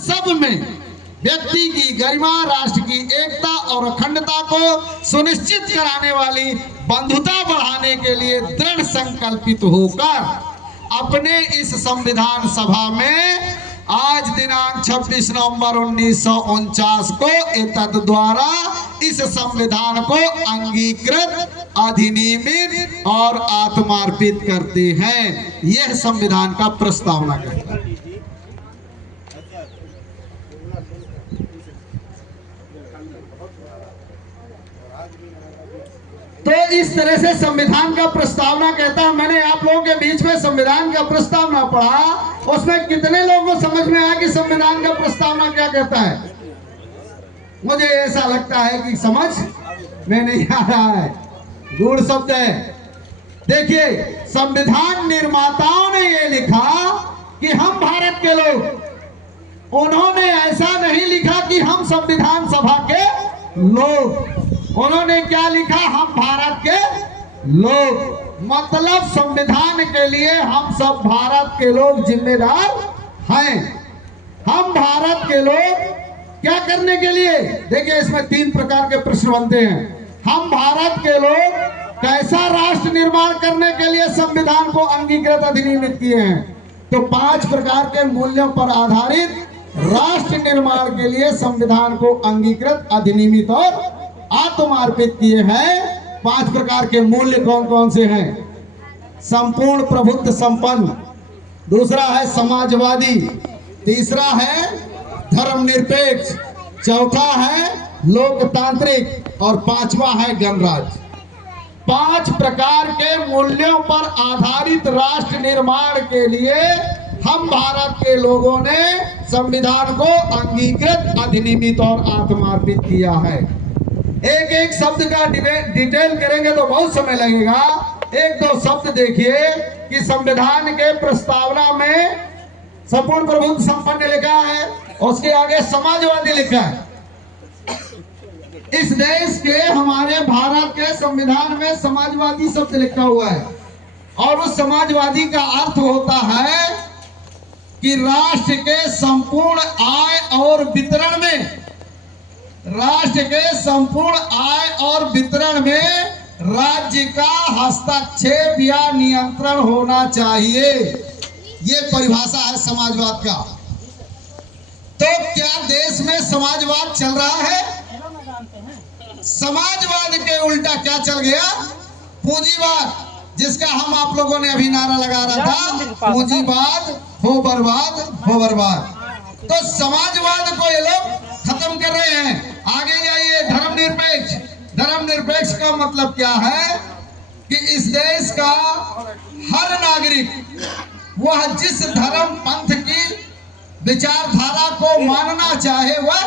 सब में व्यक्ति की गरिमा, राष्ट्र की एकता और अखंडता को सुनिश्चित कराने वाली बंधुता बढ़ाने के लिए दृढ़ संकल्पित होकर अपने इस संविधान सभा में आज दिनांक 26 नवंबर 1949 को एतद द्वारा इस संविधान को अंगीकृत, अधिनियमित और आत्मार्पित करते हैं। यह संविधान का प्रस्तावना करता है। तो इस तरह से संविधान का प्रस्तावना कहता है। मैंने आप लोगों के बीच में संविधान का प्रस्तावना पढ़ा, उसमें कितने लोगों को समझ में आया कि संविधान का प्रस्तावना क्या कहता है? मुझे ऐसा लगता है कि समझ में नहीं आ रहा है, गूढ़ शब्द है। देखिए, संविधान निर्माताओं ने ये लिखा कि हम भारत के लोग, उन्होंने ऐसा नहीं लिखा कि हम संविधान सभा के लोग। उन्होंने क्या लिखा? हम भारत के लोग। मतलब संविधान के लिए हम सब भारत के लोग जिम्मेदार हैं। हम भारत के लोग क्या करने के लिए? देखिए, इसमें 3 प्रकार के प्रश्न बनते हैं। हम भारत के लोग कैसा राष्ट्र निर्माण करने के लिए संविधान को अंगीकृत, अधिनियमित किए हैं? तो 5 प्रकार के मूल्यों पर आधारित राष्ट्र निर्माण के लिए संविधान को अंगीकृत, अधिनियमित और आत्मार्पित किए हैं। 5 प्रकार के मूल्य कौन कौन से हैं? संपूर्ण प्रभुत्व संपन्न, दूसरा है समाजवादी, तीसरा है धर्मनिरपेक्ष, चौथा है लोकतांत्रिक और 5वां है गणराज्य। 5 प्रकार के मूल्यों पर आधारित राष्ट्र निर्माण के लिए हम भारत के लोगों ने संविधान को अंगीकृत, अधिनियमित और आत्मार्पित किया है। एक एक शब्द का डिटेल करेंगे तो बहुत समय लगेगा। 1-2 शब्द देखिए कि संविधान के प्रस्तावना में संपूर्ण प्रभुत्व संपन्न लिखा है, उसके आगे समाजवादी लिखा है। इस देश के, हमारे भारत के संविधान में समाजवादी शब्द लिखा हुआ है और उस समाजवादी का अर्थ होता है कि राष्ट्र के संपूर्ण आय और वितरण में, राष्ट्र के संपूर्ण आय और वितरण में राज्य का हस्तक्षेप या नियंत्रण होना चाहिए। ये परिभाषा है समाजवाद का। तो क्या देश में समाजवाद चल रहा है? समाजवाद के उल्टा क्या चल गया? पूंजीवाद, जिसका हम आप लोगों ने अभी नारा लगा रहा था, पूंजीवाद हो बर्बाद, हो बर्बाद। तो समाजवाद को ये लोग खत्म कर रहे हैं। आगे जाइए, धर्मनिरपेक्ष। धर्मनिरपेक्ष का मतलब क्या है कि इस देश का हर नागरिक वह जिस धर्म पंथ की विचारधारा को मानना चाहे वह